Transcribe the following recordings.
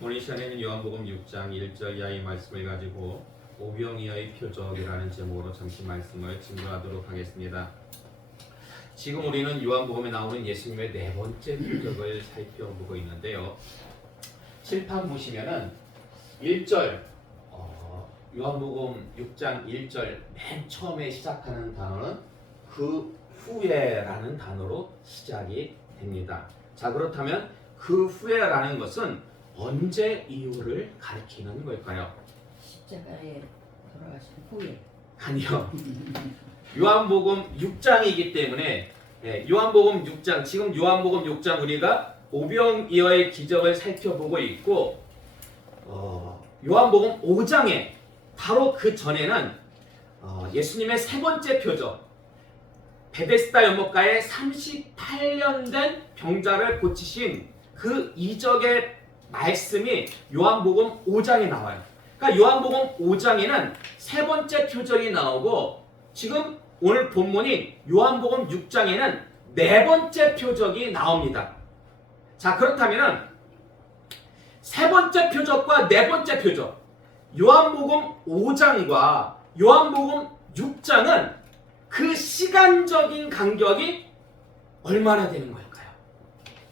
오늘 이 시간에는 요한복음 6장 1절 이하의 말씀을 가지고 오병이어의 표적이라는 제목으로 잠시 말씀을 증거하도록 하겠습니다. 지금 우리는 요한복음에 나오는 예수님의 네 번째 표적을 살펴보고 있는데요. 칠판 보시면은 1절 요한복음 6장 1절 맨 처음에 시작하는 단어는 그 후에라는 단어로 시작이 됩니다. 자, 그렇다면 그 후에라는 것은 언제 이후를 가리키는 걸까요? 십자가에 돌아가신 후에. 아니요. 요한복음 6장이기 때문에 요한복음 6장, 지금 요한복음 6장 우리가 오병이어의 기적을 살펴보고 있고 요한복음 5장에 바로 그 전에는 예수님의 세 번째 표적 베데스다 연못가에 38년 된 병자를 고치신 그 이적의 말씀이 요한복음 5장에 나와요. 그러니까 요한복음 5장에는 세 번째 표적이 나오고 지금 오늘 본문인 요한복음 6장에는 네 번째 표적이 나옵니다. 자, 그렇다면은 세 번째 표적과 네 번째 표적 요한복음 5장과 요한복음 6장은 그 시간적인 간격이 얼마나 되는 걸까요?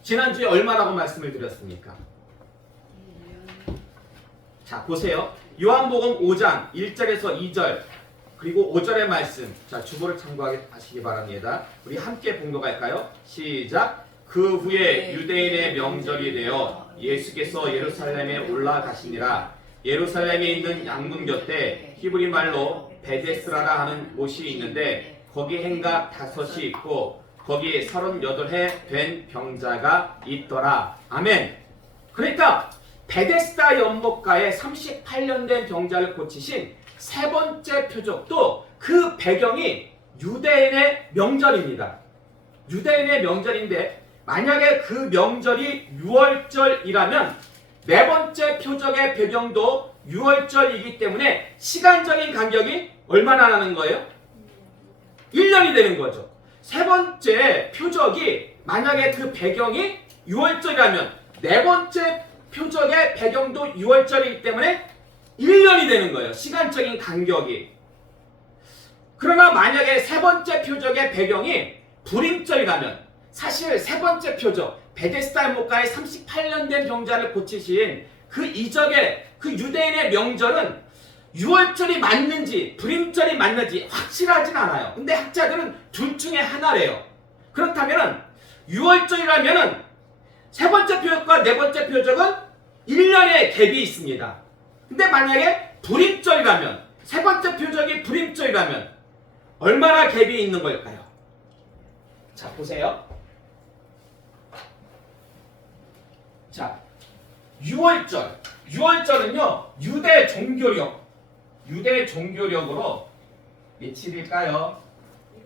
지난주에 얼마라고 말씀을 드렸습니까? 자, 보세요. 요한복음 5장 1절에서 2절 그리고 5절의 말씀. 자, 주보를 참고하시기 바랍니다. 우리 함께 봉독할까요? 시작. 그 후에 유대인의 명절이 되어 예수께서 예루살렘에 올라가시니라. 예루살렘에 있는 양문 곁에 히브리 말로 베데스라라 하는 곳이 있는데 거기 행각 5이 있고 거기에 38해 된 병자가 있더라. 아멘. 그러니까 베데스다 연못가에 38년 된 병자를 고치신 세 번째 표적도 그 배경이 유대인의 명절입니다. 유대인의 명절인데 만약에 그 명절이 6월절이라면 네 번째 표적의 배경도 6월절이기 때문에 시간적인 간격이 얼마나 나는 거예요? 1년이 되는 거죠. 세 번째 표적이 만약에 그 배경이 6월절이라면 네 번째 표적의 배경도 6월절이기 때문에 1년이 되는 거예요. 시간적인 간격이. 그러나 만약에 세 번째 표적의 배경이 불임절이라면 사실 세 번째 표적 베데스다 연못가에 38년 된 병자를 고치신 그 이적의 그 유대인의 명절은 6월절이 맞는지 불임절이 맞는지 확실하진 않아요. 근데 학자들은 둘 중에 하나래요. 그렇다면 6월절이라면 세 번째 표적과 네 번째 표적은 1년의 갭이 있습니다. 근데 만약에 불임절이라면 세 번째 표적이 불임절이라면 얼마나 갭이 있는 걸까요? 자, 보세요. 자, 6월절. 6월절은요, 유대 종교력으로 며칠일까요?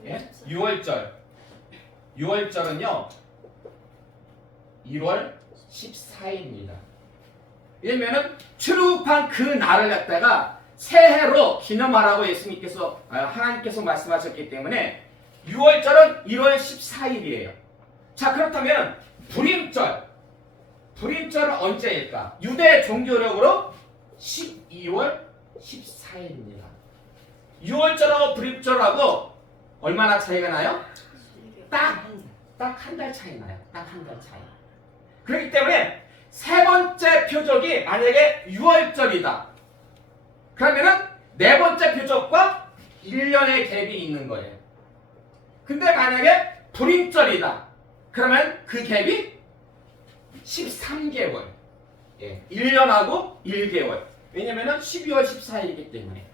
예? 6월절. 6월절은요, 1월 14일입니다. 왜냐면은 출애굽한 그 날을 갖다가 새해로 기념하라고 하나님께서 말씀하셨기 때문에 6월절은 1월 14일이에요. 자, 그렇다면 불임절은 언제일까? 유대 종교력으로 12월 14일입니다. 6월절하고 불임절하고 얼마나 차이가 나요? 딱 한 달 차이 나요. 딱 한 달 차이. 그렇기 때문에 세 번째 표적이 만약에 6월절이다. 그러면은 네 번째 표적과 1년의 갭이 있는 거예요. 근데 만약에 불임절이다. 그러면 그 갭이 13개월. 예, 1년하고 1개월. 왜냐면은 12월 14일이기 때문에.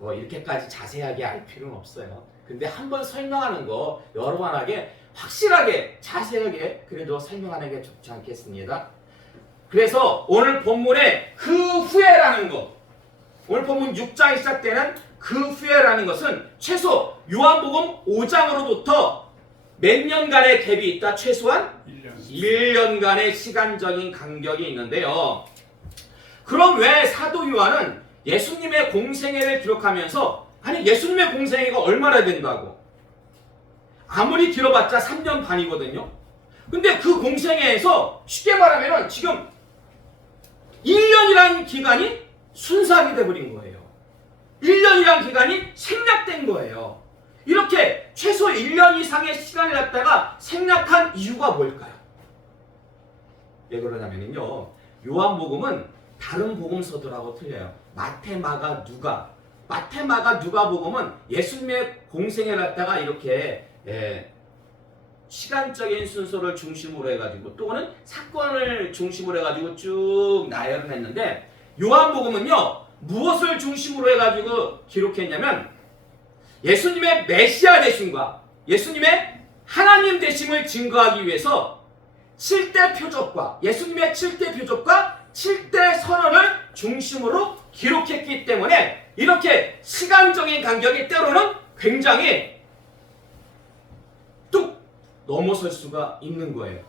이렇게까지 자세하게 알 필요는 없어요. 근데 한번 설명하는 거 여러 번 하게 확실하게 자세하게 그래도 설명하는 게 좋지 않겠습니다. 그래서 오늘 본문의 그 후에라는 것, 오늘 본문 6장이 시작되는 그 후에라는 것은 최소 요한복음 5장으로부터 몇 년간의 갭이 있다? 최소한 1년간의 시간적인 간격이 있는데요. 그럼 왜 사도 요한은 예수님의 공생애를 기록하면서 아니 예수님의 공생애가 얼마나 된다고? 아무리 길어봤자 3년 반이거든요. 근데 그 공생애에서 쉽게 말하면 지금 1년이라는 기간이 순삭이 돼버린 거예요. 1년이라는 기간이 생략된 거예요. 이렇게 최소 1년 이상의 시간을 갖다가 생략한 이유가 뭘까요? 왜 그러냐면요, 요한복음은 다른 복음서들하고 틀려요. 마태, 마가, 누가. 마태, 마가, 누가복음은 예수님의 공생을 갖다가 이렇게 시간적인 순서를 중심으로 해가지고 또는 사건을 중심으로 해가지고 쭉 나열을 했는데, 요한복음은요 무엇을 중심으로 해가지고 기록했냐면 예수님의 메시아 되심과 예수님의 하나님 되심을 증거하기 위해서 7대 표적과 예수님의 7대 표적과 7대 선언을 중심으로 기록했기 때문에 이렇게 시간적인 간격이 때로는 굉장히 뚝 넘어설 수가 있는 거예요.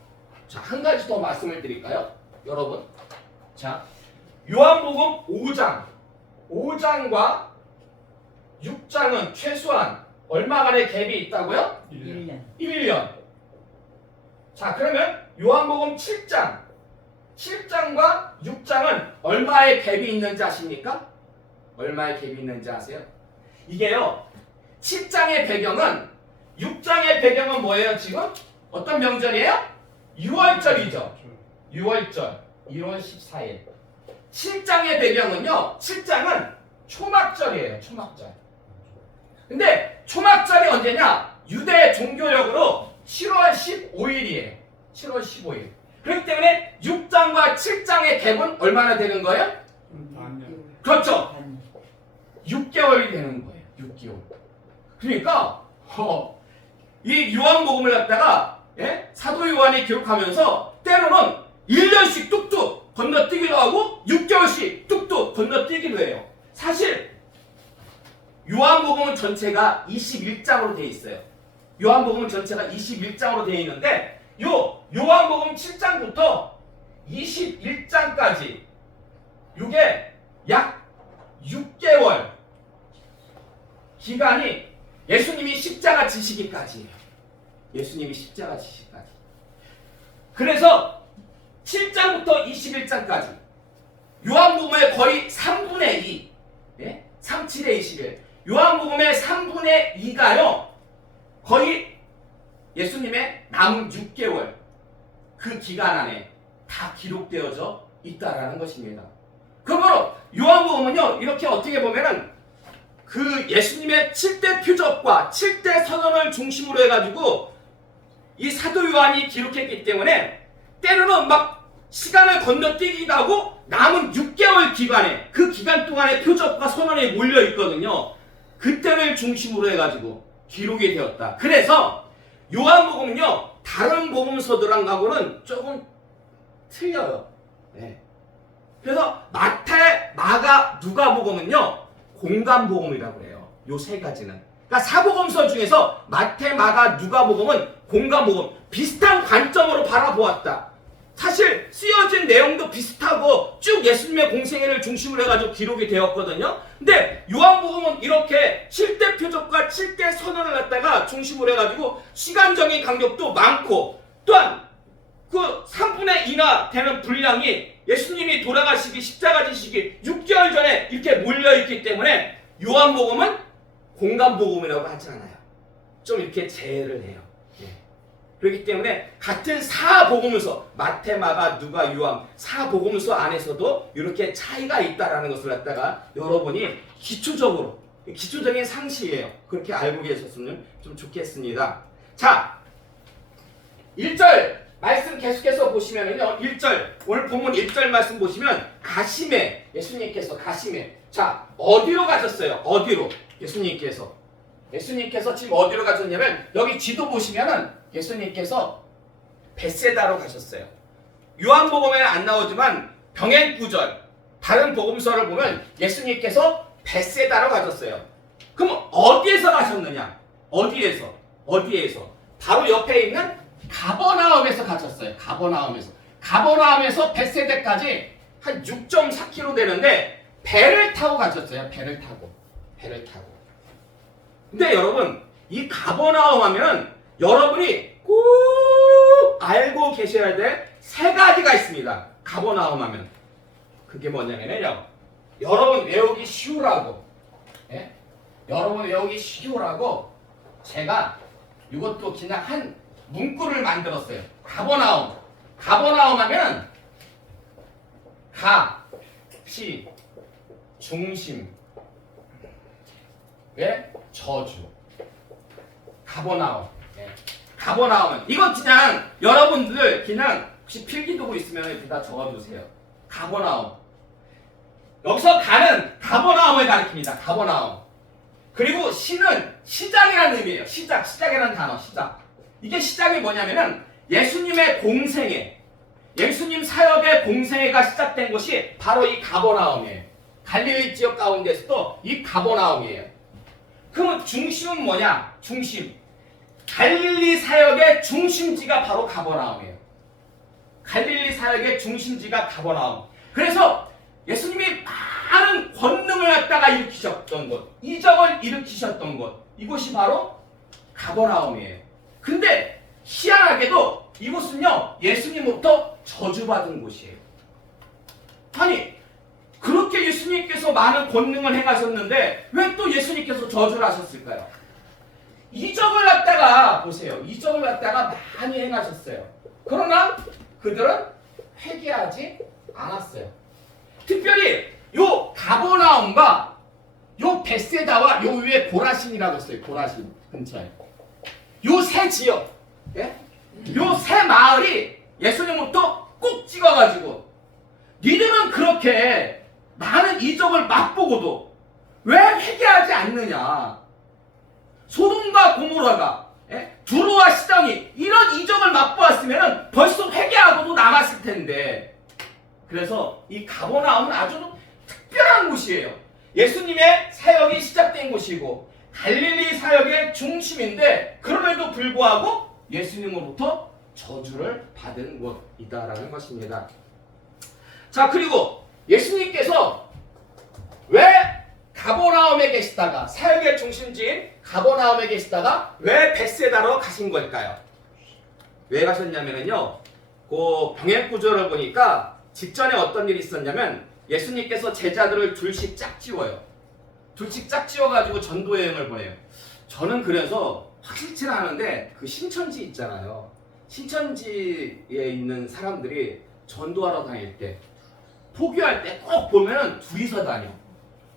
자, 한 가지 더 말씀을 드릴까요? 여러분, 자, 요한복음 5장과 6장은 최소한 얼마간의 갭이 있다고요? 1년. 1년. 자, 그러면 요한복음 7장과 6장은 얼마의 갭이 있는지 아십니까? 얼마의 갭이 있는지 아세요? 이게요, 7장의 배경은 6장의 배경은 뭐예요 지금? 어떤 명절이에요? 6월절이죠. 6월절. 1월 14일. 7장의 배경은요, 7장은 초막절이에요. 초막절. 근데 초막절이 언제냐? 유대 종교력으로 7월 15일이에요. 7월 15일. 그렇기 때문에 6장과 7장의 갭은 얼마나 되는 거예요? 그렇죠. 6개월이 되는 거예요. 6개월. 그러니까 이 요한복음을 갖다가 사도 요한이 기록하면서 때로는 1년씩 뚝뚝 건너뛰기도 하고 6개월씩 뚝뚝 건너뛰기도 해요. 사실 요한복음은 전체가 21장으로 되어 있어요. 요한복음은 전체가 21장으로 되어 있는데 요한복음 7장부터 21장까지 이게 약 6개월 기간이 예수님이 십자가 지시기까지예요. 예수님이 십자가 지시기까지. 그래서 7장부터 21장까지 요한복음의 거의 3분의 2, 37에 21, 요한복음의 3분의 2가요 거의 예수님의 남은 6개월 그 기간 안에 다 기록되어져 있다라는 것입니다. 그러므로 요한복음은요 이렇게 어떻게 보면은 그 예수님의 7대 표적과 7대 선언을 중심으로 해가지고 이 사도 요한이 기록했기 때문에 때로는 막 시간을 건너뛰기도 하고 남은 6개월 기간에 그 기간 동안의 표적과 선언이 몰려 있거든요. 그때를 중심으로 해가지고 기록이 되었다. 그래서 요한복음은요 다른 복음서들하고는 조금 틀려요. 그래서 마태, 마가, 누가복음은요 공간복음이라고 해요. 요 세 가지는. 그러니까 사복음서 중에서 마태, 마가, 누가복음은 공간복음. 비슷한 관점으로 바라보았다. 사실 쓰여진 내용도 비슷하고 쭉 예수님의 공생애를 중심으로 해가지고 기록이 되었거든요. 근데 요한복음은 이렇게 7대 표적과 7대 선언을 갖다가 중심으로 해가지고 시간적인 간격도 많고 또한 그 3분의 2나 되는 분량이 예수님이 돌아가시기 십자가 지시기 6개월 전에 이렇게 몰려있기 때문에 요한복음은 공간복음이라고 하지 않아요. 좀 이렇게 제외를 해요. 그렇기 때문에 같은 사복음서 마태, 마가, 누가, 요한 사복음서 안에서도 이렇게 차이가 있다라는 것을 갖다가 여러분이 기초적인 상식이에요. 그렇게 알고 계셨으면 좀 좋겠습니다. 자, 1절 말씀 계속해서 보시면은요 1절 오늘 본문 1절 말씀 보시면 가시메 예수님께서 가시메 자 어디로 가셨어요? 어디로? 예수님께서 지금 어디로 가셨냐면 여기 지도 보시면은 예수님께서 벳세다로 가셨어요. 요한복음에는 안 나오지만 병행구절 다른 복음서를 보면 예수님께서 벳세다로 가셨어요. 그럼 어디에서 가셨느냐? 어디에서? 바로 옆에 있는 가버나움에서 가셨어요. 가버나움에서 벳세다까지 한 6.4km 되는데 배를 타고 가셨어요. 배를 타고. 근데 여러분 이 가버나움 하면 여러분이 꼭 알고 계셔야 될 세 가지가 있습니다. 가버나움 하면 그게 뭐냐면요. 여러분 외우기 쉬우라고. 예? 여러분 외우기 쉬우라고 제가 이것도 그냥 한 문구를 만들었어요. 가버나움. 가버나움 하면 가, 피, 중심, 왜? 저주. 가버나움. 예. 가버나움은 이건 그냥 여러분들 그냥 혹시 필기도구 있으면 여기다 적어주세요. 가버나움. 여기서 가는 가버나움을 가리킵니다. 가버나움. 그리고 시는 시작이라는 의미예요. 시작이라는 단어, 시작. 이게 시작이 뭐냐면은 예수님의 공생애, 예수님 사역의 공생애가 시작된 곳이 바로 이 가버나움이에요. 갈릴리 지역 가운데서도 이 가버나움이에요. 그럼 중심은 뭐냐? 중심. 갈릴리 사역의 중심지가 바로 가버나움이에요. 갈릴리 사역의 중심지가 가버나움. 그래서 예수님이 많은 권능을 갖다가 일으키셨던 곳, 이적을 일으키셨던 곳, 이곳이 바로 가버나움이에요. 근데 희한하게도 이곳은요, 예수님으로부터 저주받은 곳이에요. 아니, 그렇게 예수님께서 많은 권능을 행하셨는데 왜 또 예수님께서 저주를 하셨을까요? 이적을 갖다가 보세요. 이적을 갖다가 많이 행하셨어요. 그러나 그들은 회개하지 않았어요. 특별히 요 가버나움과 요 벳세다와 요 위에 고라신이라고 했어요. 고라신 근처에. 요 세 지역, 예? 요 세 마을이 예수님부터 꼭 찍어가지고 니들은 그렇게 많은 이적을 맛보고도 왜 회개하지 않느냐? 소돔과 고모라가, 예? 두로와 시돈이 이런 이적을 맛보았으면 벌써 회개하고도 남았을 텐데. 그래서 이 가버나움은 아주 특별한 곳이에요. 예수님의 사역이 시작된 곳이고 갈릴리 사역의 중심인데 그럼에도 불구하고 예수님으로부터 저주를 받은 곳이다라는 것입니다. 자, 그리고 예수님께서 왜 가버나움에 계시다가 사역의 중심지인 가버나움에 계시다가 왜 벳세다로 가신 걸까요? 왜 가셨냐면요, 그 병행 구조를 보니까 직전에 어떤 일이 있었냐면 예수님께서 제자들을 둘씩 짝지워요. 둘씩 짝지워가지고 전도 여행을 보내요. 저는 그래서 확실치는 않은데 그 신천지 있잖아요. 신천지에 있는 사람들이 전도하러 다닐 때 포교할 때 꼭 보면은 둘이서 다녀.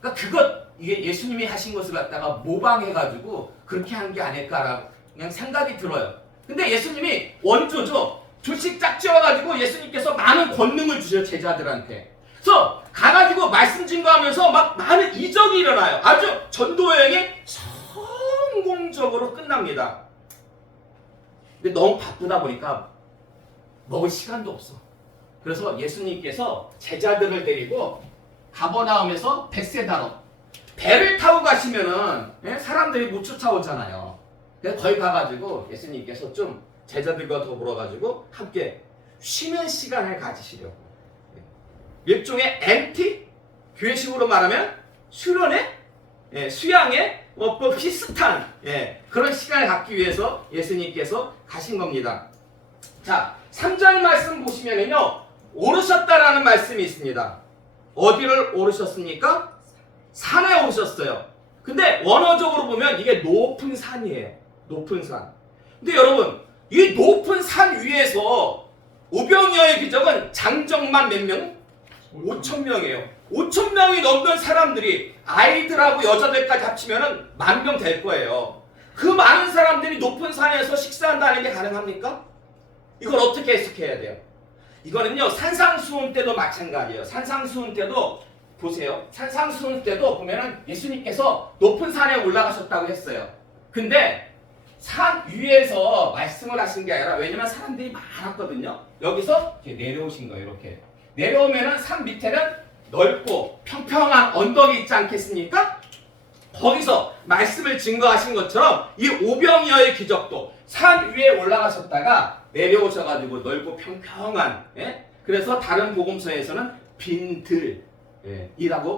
그러니까 이게 예수님이 하신 것을 갖다가 모방해가지고 그렇게 한 게 아닐까라고 그냥 생각이 들어요. 근데 예수님이 원조죠. 둘씩 짝지어가지고 예수님께서 많은 권능을 주셔요, 제자들한테. 그래서 가가지고 말씀 증거하면서 막 많은 이적이 일어나요. 아주 전도 여행이 성공적으로 끝납니다. 근데 너무 바쁘다 보니까 먹을 시간도 없어. 그래서 예수님께서 제자들을 데리고 가버나움에서 벳세다로 배를 타고 가시면은 사람들이 못 쫓아오잖아요. 그래서 거기 가가지고 예수님께서 좀 제자들과 더불어 가지고 함께 쉬는 시간을 가지시려고. 일종의 MT? 교회식으로 말하면 수련회? 수양회? 비슷한 그런 시간을 갖기 위해서 예수님께서 가신 겁니다. 자, 3절 말씀 보시면은요, 오르셨다라는 말씀이 있습니다. 어디를 오르셨습니까? 산에 오르셨어요. 근데 원어적으로 보면 이게 높은 산이에요. 높은 산. 근데 여러분, 이 높은 산 위에서 오병이어의 기적은 장정만 몇 명? 5,000명이에요. 5,000명이 넘는 사람들이 아이들하고 여자들까지 합치면은 10,000명 될 거예요. 그 많은 사람들이 높은 산에서 식사한다는 게 가능합니까? 이걸 어떻게 해석해야 돼요? 이거는요, 산상수훈 때도 마찬가지예요. 산상수훈 때도 보세요. 산상수훈 때도 보면은 예수님께서 높은 산에 올라가셨다고 했어요. 근데 산 위에서 말씀을 하신 게 아니라, 왜냐면 사람들이 많았거든요. 여기서 이렇게 내려오신 거예요. 이렇게 내려오면은 산 밑에는 넓고 평평한 언덕이 있지 않겠습니까? 거기서 말씀을 증거하신 것처럼 이 오병이어의 기적도 산 위에 올라가셨다가 내려오셔가지고 넓고 평평한, 그래서 다른 복음서에서는 빈들이라고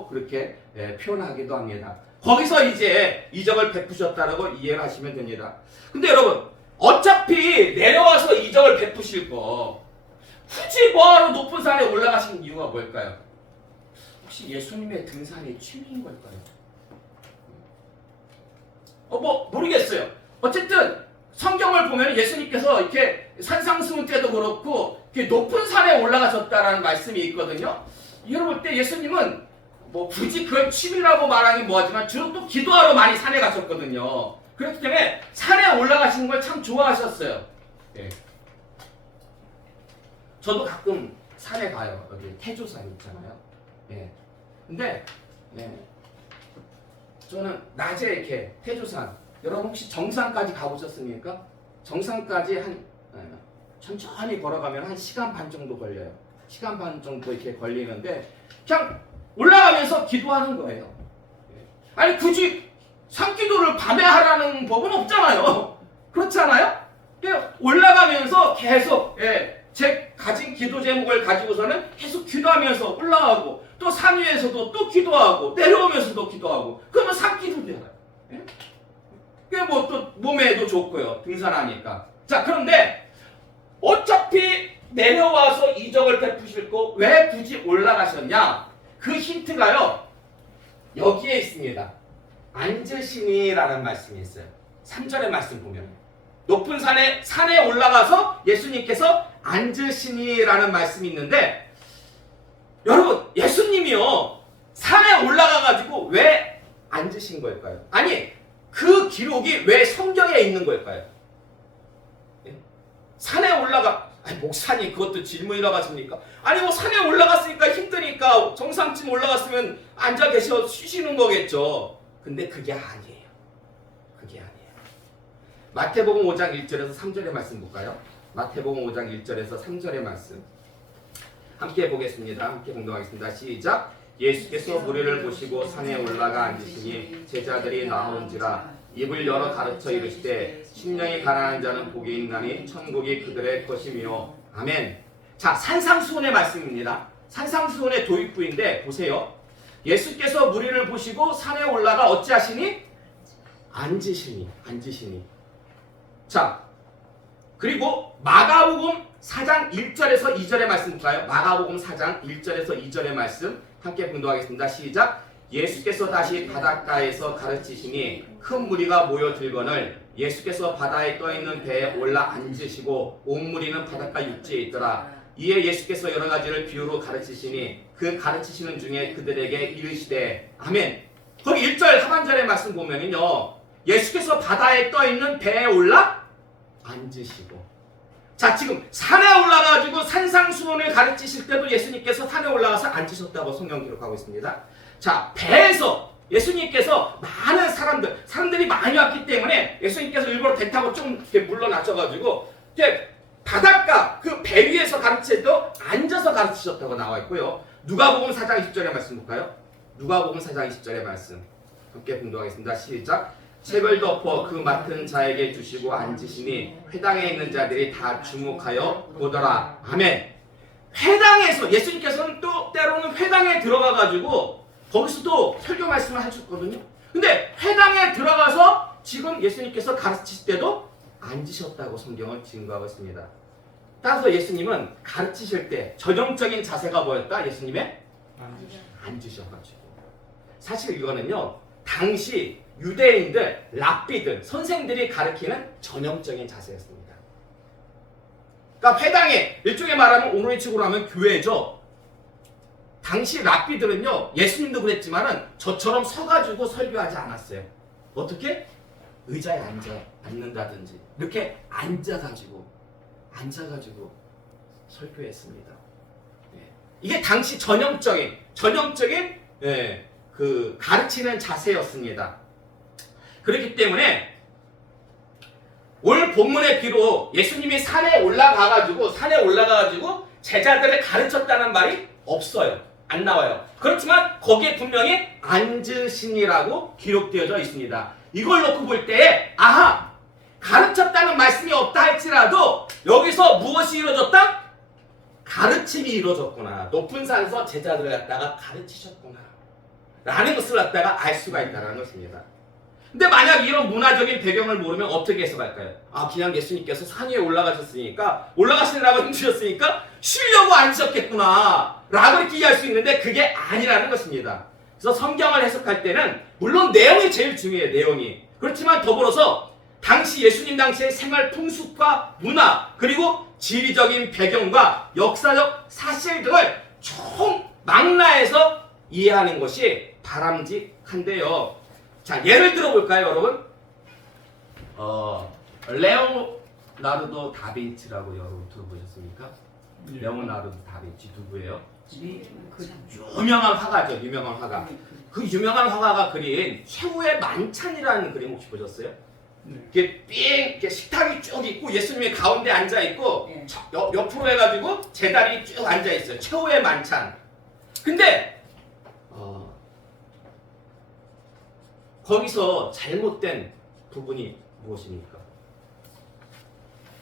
그렇게 표현하기도 합니다. 거기서 이제 이적을 베푸셨다라고 이해를 하시면 됩니다. 근데 여러분, 어차피 내려와서 이적을 베푸실 거 굳이 뭐하러 높은 산에 올라가신 이유가 뭘까요? 혹시 예수님의 등산이 취미인 걸까요? 뭐 모르겠어요. 어쨌든 성경을 보면 예수님께서 이렇게 산상수훈 때도 그렇고 이렇게 높은 산에 올라가셨다라는 말씀이 있거든요. 이걸 볼 때 예수님은 뭐 굳이 그걸 취미라고 말하기 뭐하지만 주로 또 기도하러 많이 산에 가셨거든요. 그렇기 때문에 산에 올라가시는 걸 참 좋아하셨어요. 예. 저도 가끔 산에 가요. 여기 태조산 있잖아요. 예. 근데 저는 낮에 이렇게 태조산, 여러분 혹시 정상까지 가보셨습니까? 정상까지 천천히 걸어가면 1시간 반 정도 걸려요. 시간 반 정도 이렇게 걸리는데 그냥 올라가면서 기도하는 거예요. 아니 굳이 산기도를 밤에 하라는 법은 없잖아요. 그렇잖아요? 올라가면서 계속 제 가진 기도 제목을 가지고서는 계속 기도하면서 올라가고 또 산 위에서도 또 기도하고 내려오면서도 기도하고 그러면 산기도 되나요? 그게 뭐 또 몸에도 좋고요. 등산하니까. 자, 그런데 어차피 내려와서 이적을 베푸실 거 왜 굳이 올라가셨냐? 그 힌트가요. 여기에 있습니다. 앉으시니라는 말씀이 있어요. 3절의 말씀 보면 높은 산에 올라가서 예수님께서 앉으시니라는 말씀이 있는데 여러분 예수님이요 산에 올라가가지고 왜 앉으신 걸까요? 아니 그 기록이 왜 성경에 있는 걸까요? 산에 목사님 그것도 질문이라고 하십니까? 아니 뭐 산에 올라갔으니까 힘드니까 정상쯤 올라갔으면 앉아 계셔 쉬시는 거겠죠. 근데 그게 아니에요. 그게 아니에요. 마태복음 5장 1절에서 3절의 말씀 볼까요? 마태복음 5장 1절에서 3절의 말씀 함께 보겠습니다. 함께 공동하겠습니다. 시작. 예수께서 무리를 보시고 산에 올라가 앉으시니 제자들이 나온지라 입을 열어 가르쳐 이르시되 심령이 가난한 자는 복이 있나니 천국이 그들의 것이며 아멘. 자, 산상수훈의 말씀입니다. 산상수훈의 도입부인데 보세요. 예수께서 무리를 보시고 산에 올라가 어찌하시니? 앉으시니. 자, 그리고 마가복음 4장 1절에서 2절의 말씀 볼까요? 마가복음 4장 1절에서 2절의 말씀 함께 봉독하겠습니다. 시작. 예수께서 다시 바닷가에서 가르치시니 큰 무리가 모여들거늘 예수께서 바다에 떠있는 배에 올라 앉으시고 온 무리는 바닷가 육지에 있더라. 이에 예수께서 여러 가지를 비유로 가르치시니 그 가르치시는 중에 그들에게 이르시되 아멘. 거기 1절 하반절의 말씀 보면은요 예수께서 바다에 떠있는 배에 올라 앉으시고 자 지금 산에 올라가지고 산상수훈을 가르치실 때도 예수님께서 산에 올라가서 앉으셨다고 성경 기록하고 있습니다. 자 배에서 예수님께서 많은 사람들이 많이 왔기 때문에 예수님께서 일부러 배 타고 좀 이렇게 물러나셔가지고 이제 바닷가 그 배 위에서 가르칠 때도 앉아서 가르치셨다고 나와 있고요. 누가복음 4장 20절의 말씀 볼까요? 누가복음 4장 20절의 말씀 함께 봉독하겠습니다. 시작. 책을 덮어 그 맡은 자에게 주시고 앉으시니 회당에 있는 자들이 다 주목하여 보더라. 아멘. 회당에서 예수님께서는 또 때로는 회당에 들어가가지고 거기서도 설교 말씀을 하셨거든요. 근데 회당에 들어가서 지금 예수님께서 가르치실 때도 앉으셨다고 성경은 증거하고 있습니다. 따라서 예수님은 가르치실 때 전형적인 자세가 뭐였다? 예수님의 앉으셔가지고. 사실 이거는요 당시 유대인들, 랍비들, 선생들이 가르치는 전형적인 자세였습니다. 그러니까 회당에 일종의 말하면 오늘의 식으로 하면 교회죠. 당시 랍비들은요 예수님도 그랬지만은 저처럼 서가지고 설교하지 않았어요. 어떻게? 의자에 앉는다든지 이렇게 앉아가지고 설교했습니다. 이게 당시 전형적인 그 가르치는 자세였습니다. 그렇기 때문에 오늘 본문의 비로 예수님이 산에 올라가가지고 제자들을 가르쳤다는 말이 없어요. 안 나와요. 그렇지만 거기에 분명히 앉으시니라고 기록되어져 있습니다. 이걸 놓고 볼 때 아하 가르쳤다는 말씀이 없다 할지라도 여기서 무엇이 이루어졌다? 가르침이 이루어졌구나. 높은 산에서 제자들을 갖다가 가르치셨구나 라는 것을 갖다가 알 수가 있다는 것입니다. 근데 만약 이런 문화적인 배경을 모르면 어떻게 해석할까요? 아, 그냥 예수님께서 산 위에 올라가셨으니까, 올라가시느라고 힘드셨으니까 쉬려고 앉으셨겠구나 라고 이렇게 이해할 수 있는데 그게 아니라는 것입니다. 그래서 성경을 해석할 때는 물론 내용이 제일 중요해요. 내용이. 그렇지만 더불어서 당시 예수님 당시의 생활 풍습과 문화, 그리고 지리적인 배경과 역사적 사실들을 총망라해서 이해하는 것이 바람직한데요. 자, 예를 들어볼까요, 여러분? 레오나르도 다빈치라고 여러분 들어보셨습니까? 예. 레오나르도 다빈치 누구예요? 그 유명한 화가죠. 유명한 화가. 그 유명한 화가가 그린 최후의 만찬이라는 그림 혹시 보셨어요? 네. 이게 삥 이렇게 식탁이 쭉 있고 예수님이 가운데 앉아 있고 네. 옆으로 해가지고 제자리 쭉 앉아 있어요. 최후의 만찬. 근데 거기서 잘못된 부분이 무엇입니까?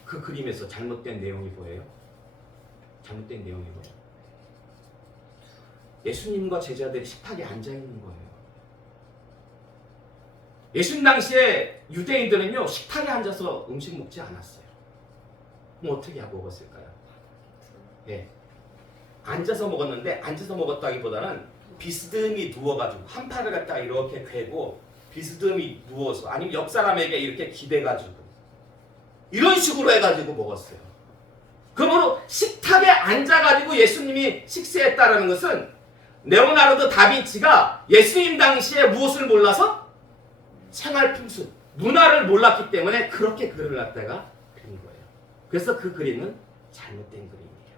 그 그림에서 잘못된 내용이 뭐예요? 잘못된 내용이 뭐예요? 예수님과 제자들이 식탁에 앉아 있는 거예요. 예수님 당시에 유대인들은요, 식탁에 앉아서 음식 먹지 않았어요. 그럼 어떻게 하고 먹었을까요? 예. 앉아서 먹었는데, 앉아서 먹었다기보다는 비스듬히 누워가지고, 한 팔을 갖다 이렇게 괴고, 비스듬히 누워서, 아니면 옆 사람에게 이렇게 기대가지고, 이런 식으로 해가지고 먹었어요. 그러므로 식탁에 앉아가지고 예수님이 식사했다라는 것은, 레오나르도 다빈치가 예수님 당시에 무엇을 몰라서? 생활 풍습, 문화를 몰랐기 때문에 그렇게 글을 갖다가 그린 거예요. 그래서 그 그림은 잘못된 그림이에요.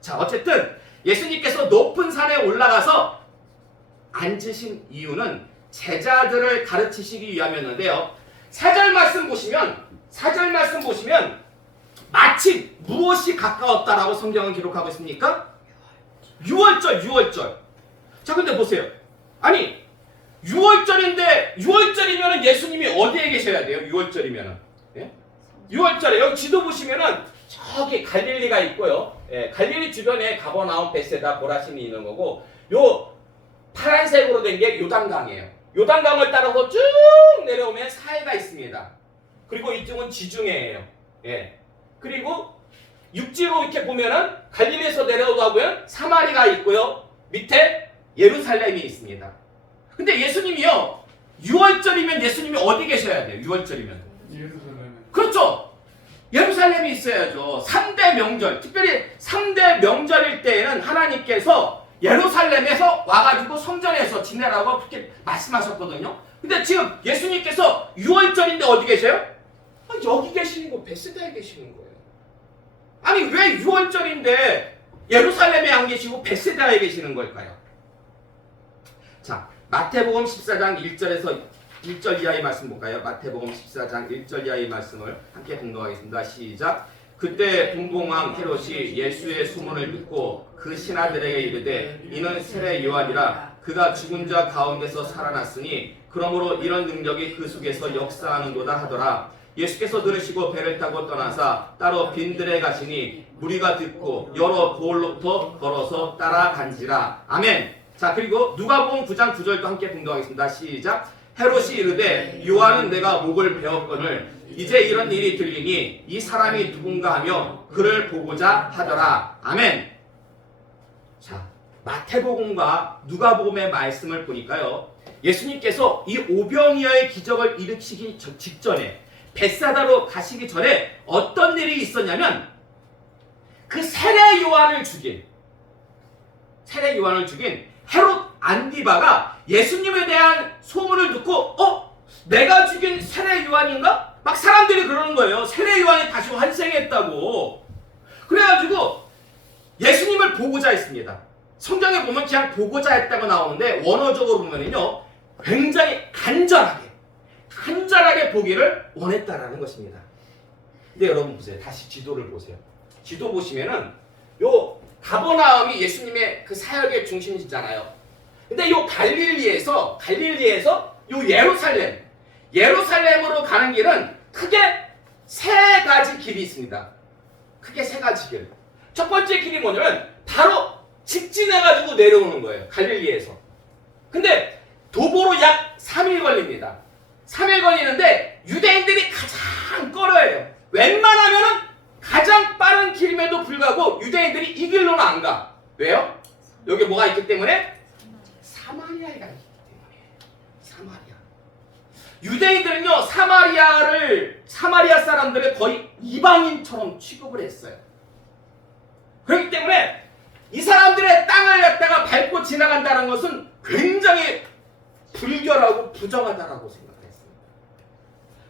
자, 어쨌든 예수님께서 높은 산에 올라가서 앉으신 이유는 제자들을 가르치시기 위함이었는데요. 4절 말씀 보시면 마침 무엇이 가까웠다라고 성경은 기록하고 있습니까? 6월절. 자, 근데 보세요. 아니, 6월절이면 예수님이 어디에 계셔야 돼요? 6월절이면은. 예? 6월절에 여기 지도 보시면은 저기 갈릴리가 있고요. 예, 갈릴리 주변에 가버나움, 베세다, 보라신이 있는 거고, 요 파란색으로 된 게 요단강이에요. 요단강을 따라서 쭉 내려오면 사해가 있습니다. 그리고 이쪽은 지중해예요. 예. 그리고 육지로 이렇게 보면은 갈릴리에서 내려오다 보면 사마리가 있고요. 밑에 예루살렘이 있습니다. 근데 예수님이요, 6월절이면 예수님이 어디 계셔야 돼요? 6월절이면. 예루살렘에. 그렇죠. 예루살렘이 있어야죠. 3대 명절, 특별히 3대 명절일 때에는 하나님께서 예루살렘에서 와가지고 성전에서 지내라고 그렇게 말씀하셨거든요. 근데 지금 예수님께서 6월절인데 어디 계세요? 여기 계시는 거, 베세다에 계시는 거예요. 아니, 왜 6월절인데 예루살렘에 안 계시고 베세다에 계시는 걸까요? 자, 마태복음 14장 1절 이하의 말씀 볼까요? 마태복음 14장 1절 이하의 말씀을 함께 공독하겠습니다. 시작. 그때 분봉왕 헤롯이 예수의 소문을 듣고 그 신하들에게 이르되 이는 세례 요한이라 그가 죽은 자 가운데서 살아났으니 그러므로 이런 능력이 그 속에서 역사하는도다 하더라. 예수께서 들으시고 배를 타고 떠나사 따로 빈들에 가시니 무리가 듣고 여러 고을로부터 걸어서 따라간지라. 아멘. 자, 그리고 누가복음 9장 9절도 함께 공독하겠습니다. 시작. 헤롯이 이르되 요한은 내가 목을 베었거늘 이제 이런 일이 들리니 이 사람이 누군가 하며 그를 보고자 하더라. 아멘. 자, 마태복음과 누가복음의 말씀을 보니까요, 예수님께서 이 오병이어의 기적을 일으키기 직전에 벳사다로 가시기 전에 어떤 일이 있었냐면 그 세례 요한을 죽인 헤롯 안디바가 예수님에 대한 소문을 듣고 내가 죽인 세례 요한인가? 막 사람들이 그러는 거예요. 세례 요한이 다시 환생했다고. 그래가지고 예수님을 보고자 했습니다. 성경에 보면 그냥 보고자 했다고 나오는데 원어적으로 보면은요, 굉장히 간절하게 보기를 원했다라는 것입니다. 근데 여러분 보세요. 다시 지도를 보세요. 지도 보시면은 요 가버나움이 예수님의 그 사역의 중심지잖아요. 근데 요 갈릴리에서 요 예루살렘으로 가는 길은 크게 세 가지 길이 있습니다. 크게 세 가지 길. 첫 번째 길이 뭐냐면 바로 직진해가지고 내려오는 거예요. 갈릴리에서. 근데 도보로 약 3일 걸립니다. 3일 걸리는데 유대인들이 가장 꺼려해요. 웬만하면은 가장 빠른 길임에도 불구하고 유대인들이 이 길로는 안 가. 왜요? 여기 뭐가 있기 때문에? 사마리아가 있기 때문에. 사마리아. 유대인들은요, 사마리아 사람들을 거의 이방인처럼 취급을 했어요. 그렇기 때문에 이 사람들의 땅을 갖다가 밟고 지나간다는 것은 굉장히 불결하고 부정하다라고 생각을 했습니다.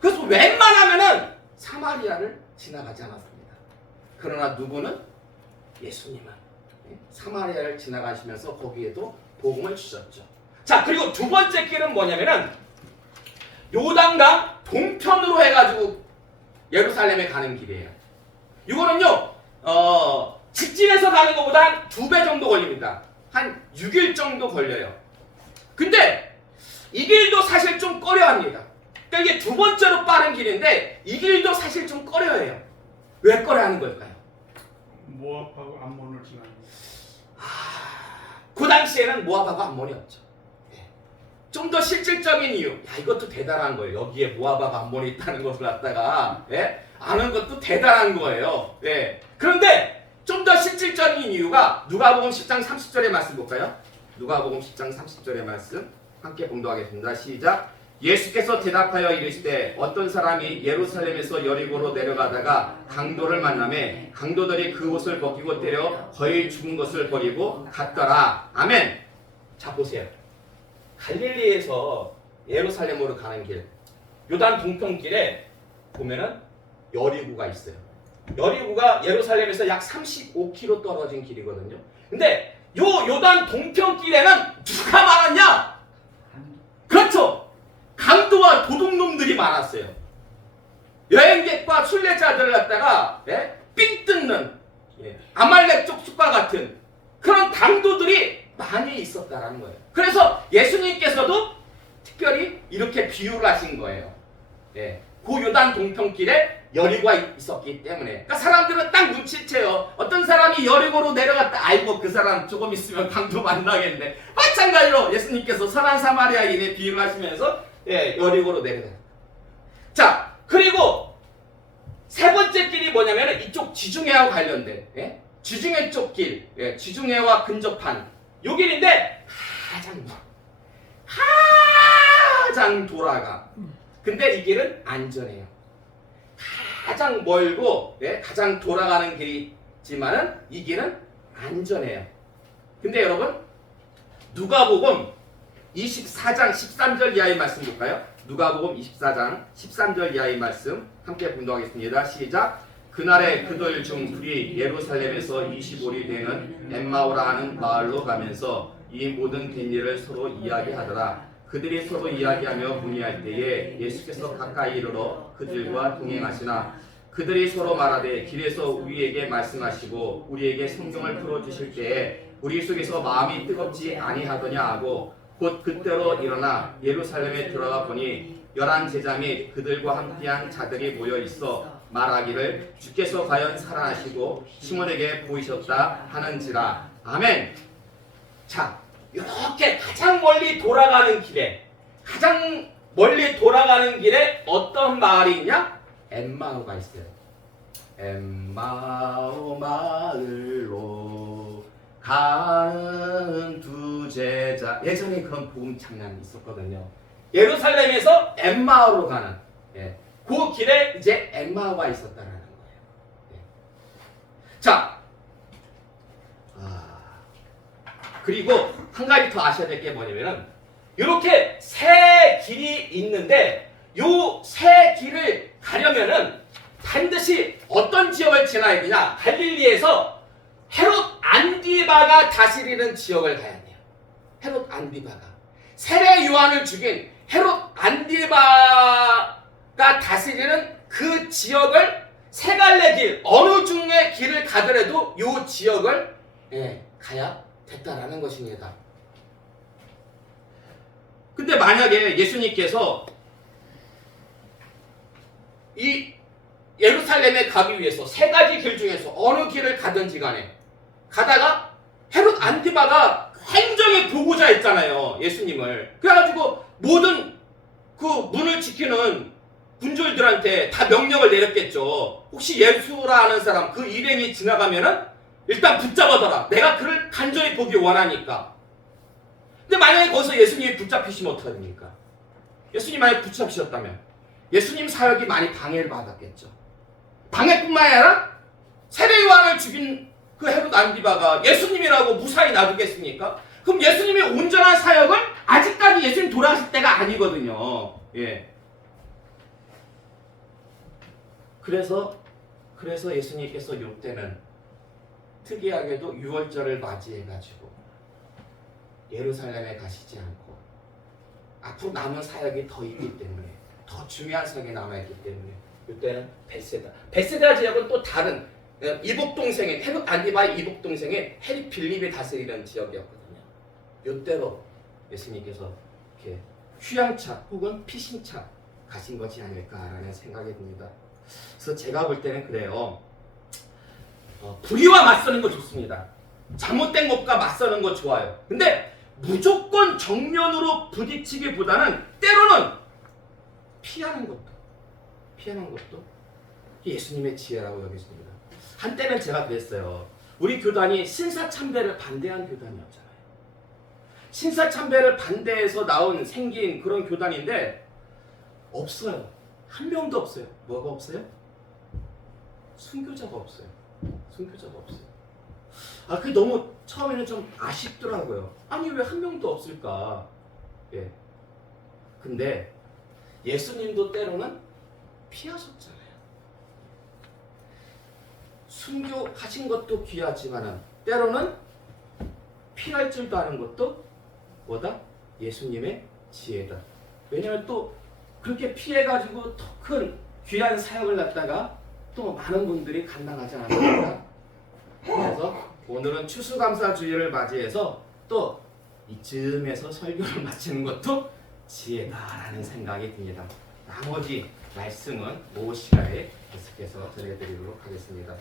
그래서 웬만하면은 사마리아를 지나가지 않았습니다. 그러나 누구는? 예수님은 사마리아를 지나가시면서 거기에도 복음을 주셨죠. 자, 그리고 두 번째 길은 뭐냐면은 요단강 동편으로 해가지고 예루살렘에 가는 길이에요. 이거는요, 직진해서 가는 것보다 한 2배 정도 걸립니다. 한 6일 정도 걸려요. 근데 이 길도 사실 좀 꺼려합니다. 그러니까 이게 두 번째로 빠른 길인데 이 길도 사실 좀 꺼려해요. 왜 꺼려하는 걸까요? 모압하고 암몬을 지나는 그 당시에는 모압하고 암몬이었죠. 좀 더 실질적인 이유, 이것도 대단한 거예요. 여기에 모압하고 암몬이 있다는 것을 갖다가 아는 것도 대단한 거예요. 그런데 좀 더 실질적인 이유가 누가복음 10장 30절의 말씀 볼까요? 누가복음 10장 30절의 말씀 함께 봉독하겠습니다. 시작. 예수께서 대답하여 이르시되 어떤 사람이 예루살렘에서 여리고로 내려가다가 강도를 만나매 강도들이 그 옷을 벗기고 때려 거의 죽은 것을 버리고 갔더라. 아멘. 자, 보세요. 갈릴리에서 예루살렘으로 가는 길, 요단 동편길에 보면은 여리고가 있어요. 여리고가 예루살렘에서 약 35km 떨어진 길이거든요. 근데 요 요단 동편길에는 누가 많았냐? 그렇죠. 강도와 도둑놈들이 많았어요. 여행객과 순례자들을 갖다가 삥 뜯는 아말렉 족속과 같은 그런 강도들이 많이 있었다라는 거예요. 그래서 예수님께서도 특별히 이렇게 비유를 하신 거예요. 그 요단 동편길에 여리고가 있었기 때문에. 그러니까 사람들은 딱 눈치채요. 어떤 사람이 여리고로 내려갔다. 아이고, 그 사람 조금 있으면 강도 만나겠네. 마찬가지로 예수님께서 선한 사마리아인의 비유를 하시면서 여리고로 내려가요. 자, 그리고 세 번째 길이 뭐냐면 이쪽 지중해와 관련된 지중해 쪽 길, 지중해와 근접한 요 길인데 가장 돌아가. 근데 이 길은 안전해요. 가장 멀고 가장 돌아가는 길이지만은 이 길은 안전해요. 근데 여러분, 누가복음 24장 13절 이하의 말씀 볼까요? 누가복음 24장 13절 이하의 말씀 함께 분독하겠습니다. 시작. 그날에 그들 중 둘이 예루살렘에서 25리 되는 엠마오라 하는 마을로 가면서 이 모든 된 일을 서로 이야기하더라. 그들이 서로 이야기하며 문의할 때에 예수께서 가까이 이르러 그들과 동행하시나 그들이 서로 말하되 길에서 우리에게 말씀하시고 우리에게 성경을 풀어주실 때에 우리 속에서 마음이 뜨겁지 아니하더냐 하고 곧 그때로 일어나 예루살렘에 들어가 보니 11 제자 및 그들과 함께한 자들이 모여 있어 말하기를 주께서 과연 살아나시고 시몬에게 보이셨다 하는지라. 아멘. 자, 이렇게 가장 멀리 돌아가는 길에 어떤 마을이 있냐? 엠마오가 있어요. 엠마오 마을로 가는 두 제자. 예전에 그런 복음 장난이 있었거든요. 예루살렘에서 엠마오로 가는 그 길에 이제 엠마오가 있었다라는 거예요. 자, 그리고 한 가지 더 아셔야 될 게 뭐냐면은 이렇게 세 길이 있는데 요 세 길을 가려면은 반드시 어떤 지역을 지나야 되냐? 갈릴리에서 헤롯 안디바가 다스리는 지역을 가야 돼요. 헤롯 안디바가 세례 요한을 죽인 헤롯 안디바가 다스리는 그 지역을 세 갈래 길 어느 중의 길을 가더라도 요 지역을 가야 됐다라는 것입니다. 근데 만약에 예수님께서 이 예루살렘에 가기 위해서 세 가지 길 중에서 어느 길을 가든지 간에 가다가 헤롯 안티바가 굉장히 보고자 했잖아요. 예수님을. 그래가지고 모든 그 문을 지키는 군졸들한테 다 명령을 내렸겠죠. 혹시 예수라 하는 사람 그 일행이 지나가면은 일단 붙잡아둬라. 내가 그를 간절히 보기 원하니까. 근데 만약에 거기서 예수님이 붙잡히시면 어떡하 됩니까? 예수님 만약에 붙잡히셨다면 예수님 사역이 많이 방해를 받았겠죠. 방해뿐만 아니라 세례 요한을 죽인 그 헤롯 안디바가 예수님이라고 무사히 놔두겠습니까? 그럼 예수님의 온전한 사역을 아직까지 예수님 돌아가실 때가 아니거든요. 예. 그래서 예수님께서 이때는 특이하게도 유월절을 맞이해가지고 예루살렘에 가시지 않고 앞으로 남은 사역이 더 있기 때문에 더 중요한 사역이 남아있기 때문에 이때는 베세다 지역은 또 다른 이복 동생의 헤롯 안디바의 이복 동생의 헤롯 빌립이 다스리는 지역이었거든요. 이때로 예수님께서 이렇게 휴양차 혹은 피신차 가신 것이 아닐까라는 생각이 듭니다. 그래서 제가 볼 때는 그래요. 불의와 맞서는 거 좋습니다. 잘못된 것과 맞서는 거 좋아요. 근데 무조건 정면으로 부딪히기보다는 때로는 피하는 것도 예수님의 지혜라고 여겨집니다. 한때는 제가 그랬어요. 우리 교단이 신사참배를 반대한 교단이었잖아요. 신사참배를 반대해서 생긴 그런 교단인데 없어요. 한 명도 없어요. 뭐가 없어요? 순교자가 없어요. 그게 너무 처음에는 좀 아쉽더라고요. 아니 왜 한 명도 없을까? 예. 근데 예수님도 때로는 피하셨잖아요. 순교하신 것도 귀하지만은 때로는 피할 줄도 아는 것도 뭐다? 예수님의 지혜다. 왜냐하면 또 그렇게 피해가지고 더 큰 귀한 사역을 갖다가 또 많은 분들이 감당하지 않았습니까? 그래서 오늘은 추수감사주일을 맞이해서 또 이쯤에서 설교를 마치는 것도 지혜다라는 생각이 듭니다. 나머지 말씀은 오후 시간에 계속해서 전해드리도록 하겠습니다.